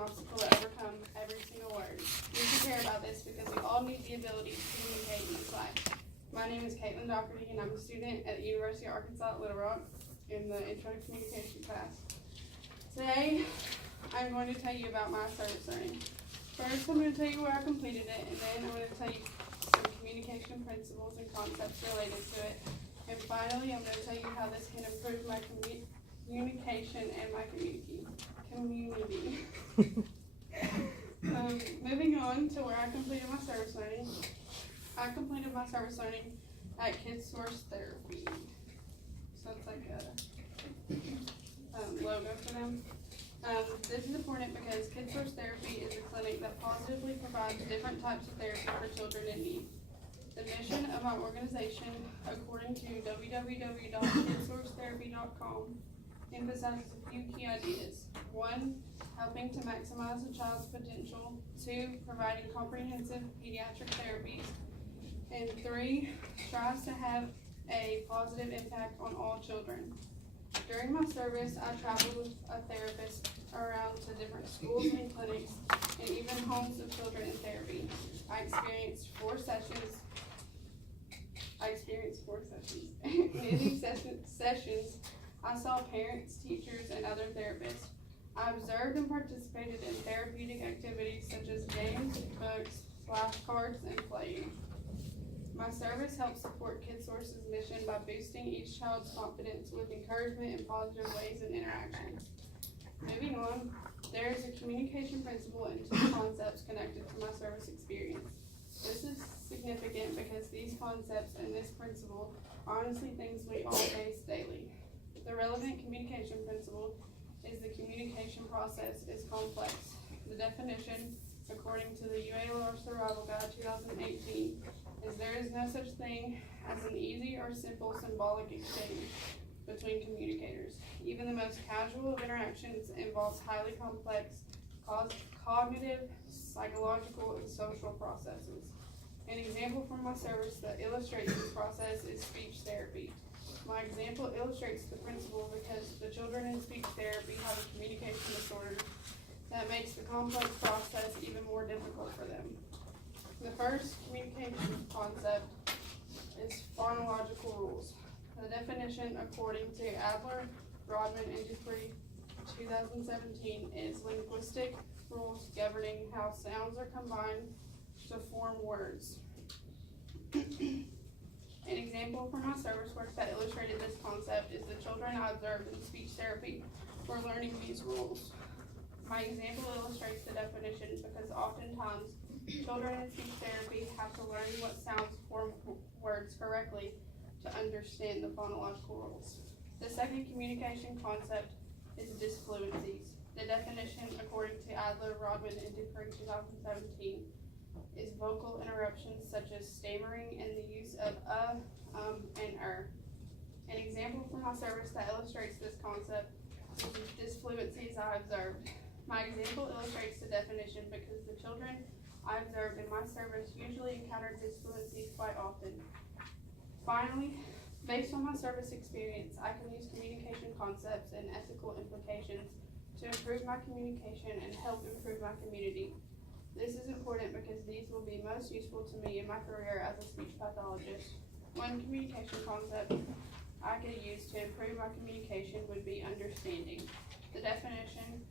obstacle to overcome every single word. We should care about this because we all need the ability to communicate in this life. My name is Kaitlynd, and I'm a student at the University of Arkansas at Little Rock in the Intro to Communication class. Today, I'm going to tell you about my service learning. First, I'm going to tell you where I completed it, and then I'm going to tell you some communication principles and concepts related to it. And finally, I'm going to tell you how this can improve my communication and my community. Moving on to where I completed my service learning. I completed my service learning at Kids Source Therapy. So it's like a logo for them. This is important because Kids Source Therapy is a clinic that positively provides different types of therapy for children in need. The mission of my organization, according to www.kidsourcetherapy.com, emphasizes a few key ideas. 1, helping to maximize a child's potential. 2, providing comprehensive pediatric therapies. And 3, strives to have a positive impact on all children. During my service, I traveled with a therapist around to different schools and clinics, and even homes of children in therapy. I experienced four sessions. In these sessions, I saw parents, teachers, and other therapists. I observed and participated in therapeutic activities such as games, books, flashcards, and playing. My service helps support KidSource's mission by boosting each child's confidence with encouragement and positive ways and interactions. Moving on, there is a communication principle and 2 concepts connected to my service experience. This is significant because these concepts and this principle are honestly things we all face daily. The relevant communication principle is the communication process is complex. The definition, according to the UALR Survival Guide 2018, is there is no such thing as an easy or simple symbolic exchange between communicators. Even the most casual of interactions involves highly complex cognitive, psychological, and social processes. An example from my service that illustrates this process is speech therapy. My example illustrates the principle because the children in speech therapy have a communication disorder that makes the complex process even more difficult for them. The first communication concept is phonological rules. The definition, according to Adler, Rodman, and Dupree, 2017, is linguistic rules governing how sounds are combined to form words. An example from my service work that illustrated this concept is the children I observed in speech therapy were learning these rules. My example illustrates the definition because oftentimes children in speech therapy have to learn what sounds form words correctly to understand the phonological rules. The second communication concept is disfluencies. The definition, according to Adler, Rodman, and Dupree 2017, is vocal interruptions such as stammering and the use of and An example from my service that illustrates this concept is the disfluencies I observed. My example illustrates the definition because the children I observed in my service usually encounter disfluencies quite often. Finally, based on my service experience, I can use communication concepts and ethical implications to improve my communication and help improve my community. This is important because these will be most useful to me in my career as a speech pathologist. One communication concept I could use to improve my communication would be understanding. The definition,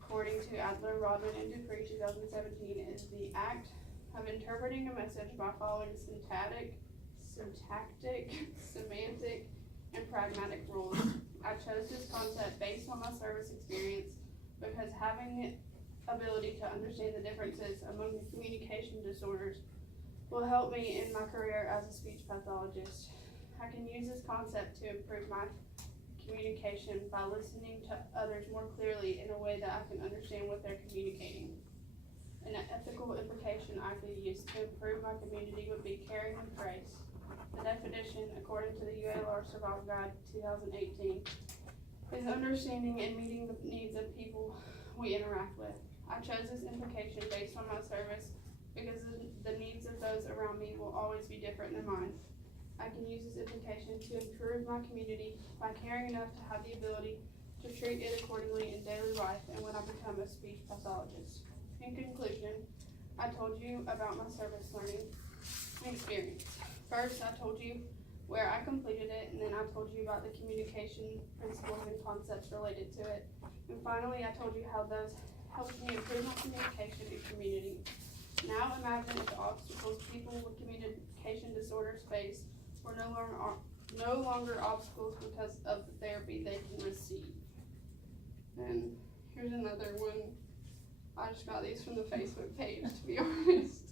according to Adler, Rodman, and Dupree 2017, is the act of interpreting a message by following syntactic, semantic, and pragmatic rules. I chose this concept based on my service experience because having the ability to understand the differences among the communication disorders will help me in my career as a speech pathologist. I can use this concept to improve my communication by listening to others more clearly in a way that I can understand what they're communicating. An ethical implication I could use to improve my community would be caring and praise. The definition, according to the UALR Survival Guide 2018, is understanding and meeting the needs of people we interact with. I chose this implication based on my service because the needs of those around me will always be different than mine. I can use this implication to improve my community by caring enough to have the ability to to treat it accordingly in daily life and when I become a speech pathologist. In conclusion, I told you about my service learning experience. First, I told you where I completed it, and then I told you about the communication principles and concepts related to it. And finally, I told you how those helped me improve my communication and community. Now imagine if the obstacles people with communication disorders face were no longer obstacles because of the therapy they can receive. And here's another one. I just got these from the Facebook page, to be honest.